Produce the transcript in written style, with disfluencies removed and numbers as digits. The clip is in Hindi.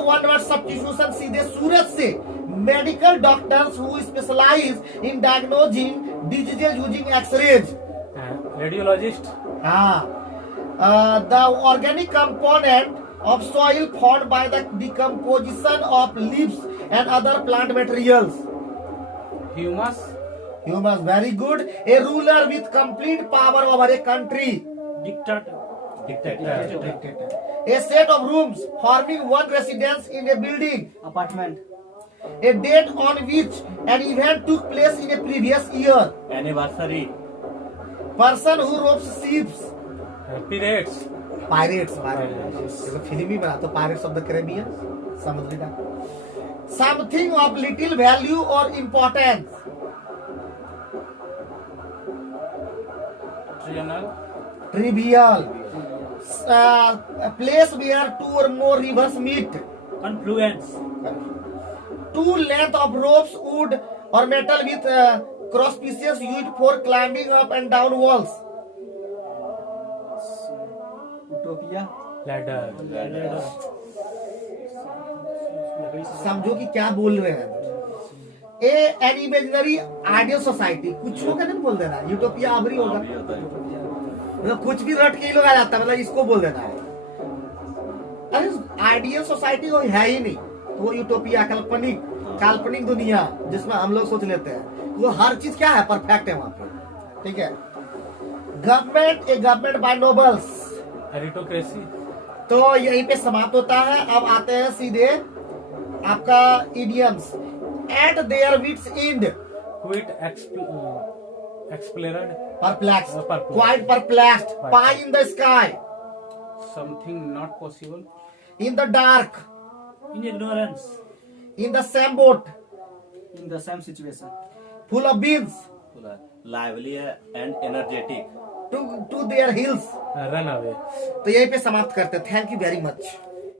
वन वर्ड सब्स्टिट्यूशन सीधे सूरत से medical doctors who specialize in diagnosing diseases using x-rays. Radiologist. हाँ, the organic component of soil formed by the decomposition of leaves and other plant materials. Humus. Humus, very good. A ruler with complete power over a country. Dictator. A set of rooms forming one residence in a building. Apartment. A date on which an event took place in a previous year. Anniversary. Person who robs ships. Pirates. Pirates देखो फिल्म ही बना तो पायरेट्स ऑफ द कैरेबियन समझ लेना। समथिंग ऑफ लिटिल वैल्यू और importance. Trivial. Place where two और more rivers meet. Confluence. Two length of ropes wood और metal with cross pieces used for climbing up and down walls. Utopia. Ladder. समझो कि क्या बोल रहे हैं। एन इमेजिनरी आइडियल सोसाइटी, कुछ होगा नहीं बोल देना। यूटोपिया आबरी होगा, मतलब कुछ भी रट के ही लोग आ जाता है, मतलब इसको बोल देना है। अरे आइडियल सोसाइटी कोई है ही नहीं, तो वो यूटोपिया काल्पनिक दुनिया जिसमें हम लोग सोच लेते हैं वो हर चीज क्या है, परफेक्ट है वहां पे। ठीक है। Government, a government by nobles. Aristocracy. तो यहीं पे समाप्त होता है। अब आते हैं सीधे आपका idioms. At their wits end. Quit explained. Perplexed, quite perplexed. Pie in the sky. Something not possible. In the dark. In ignorance. In the same boat. In the same situation. Full of beans. Lively and energetic. To their hills. Run away. तो यहीं पे समाप्त करते हैं। Thank you very much.